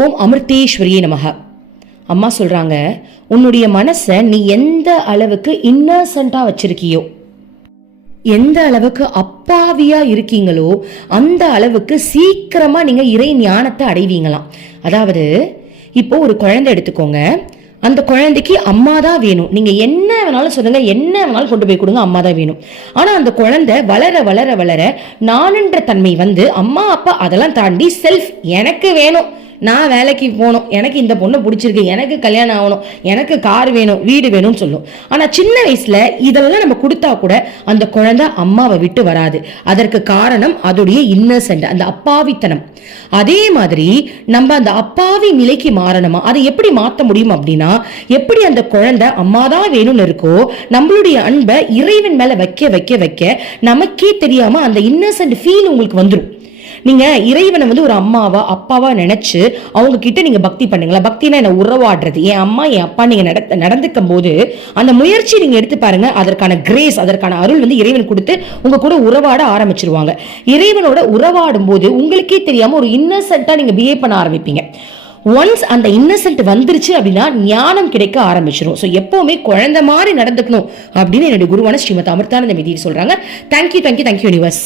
ஓம் அமிர்தேஸ்வரியே நமக. அம்மா சொல்கிறாங்க உன்னுடைய மனசை நீ எந்த அளவுக்கு இன்னசென்ட்டாக வச்சிருக்கியோ எந்த அளவுக்கு அப்பாவியா இருக்கீங்களோ அந்த அளவுக்கு சீக்கிரமா நீங்க இறை ஞானத்தை அடைவீங்களாம். அதாவது இப்போ ஒரு குழந்தை எடுத்துக்கோங்க. அந்த குழந்தைக்கு அம்மா தான் வேணும். நீங்க என்ன வேணாலும் சொல்லுங்க என்ன வேணாலும் கொண்டு போய் கொடுங்க அம்மா தான் வேணும். ஆனா அந்த குழந்தை வளர வளர வளர நானுன்ற தன்மை வந்து அம்மா அப்பா அதெல்லாம் தாண்டி செல்ஃப் எனக்கு வேணும். நான் வேலைக்கு போகணும். எனக்கு இந்த பொண்ணை பிடிச்சிருக்கு. எனக்கு கல்யாணம் ஆகணும். எனக்கு கார் வேணும் வீடு வேணும்னு சொல்லும். ஆனால் சின்ன வயசுல இதெல்லாம் நம்ம கொடுத்தா கூட அந்த குழந்தை அம்மாவை விட்டு வராது. அதற்கு காரணம் அதோடைய இன்னசென்ட் அந்த அப்பாவித்தனம். அதே மாதிரி நம்ம அந்த அப்பாவி நிலைக்கு மாறணுமா? அதை எப்படி மாற்ற முடியும் அப்படின்னா எப்படி அந்த குழந்தை அம்மா தான் வேணும்னு இருக்கோ நம்மளுடைய அன்பை இறைவன் மேலே வைக்க வைக்க வைக்க நமக்கே தெரியாமல் அந்த இன்னசென்ட் ஃபீல் உங்களுக்கு வந்துடும் நீங்க இறைவனை வந்து ஒரு அம்மாவா அப்பாவா நினைச்சு அவங்க கிட்ட நீங்க பக்தி பண்ணுங்களா பக்தினா என்ன? உறவாடுறது. என் அம்மா என் அப்பா நீங்க நடத்த நடந்துக்கும் போது அந்த முயற்சி நீங்க எடுத்து பாருங்க. அதற்கான கிரேஸ் அதற்கான அருள் வந்து இறைவன் கொடுத்து உங்க கூட உறவாட ஆரம்பிச்சிருவாங்க. இறைவனோட உறவாடும் போது உங்களுக்கே தெரியாம ஒரு இன்னசென்ட்டா நீங்க பிஹேவ் பண்ண ஆரம்பிப்பீங்க. ஒன்ஸ் அந்த இன்னசென்ட் வந்துருச்சு அப்படின்னா ஞானம் கிடைக்க ஆரம்பிச்சிடும் ஸோ எப்போவுமே குழந்தை மாதிரி நடந்துக்கணும் அப்படின்னு என்னுடைய குருவான ஸ்ரீமத் அமிர்தானந்த மிதி சொல்கிறாங்க தேங்க்யூ தேங்க்யூ தேங்க்யூ யூனிவர்ஸ்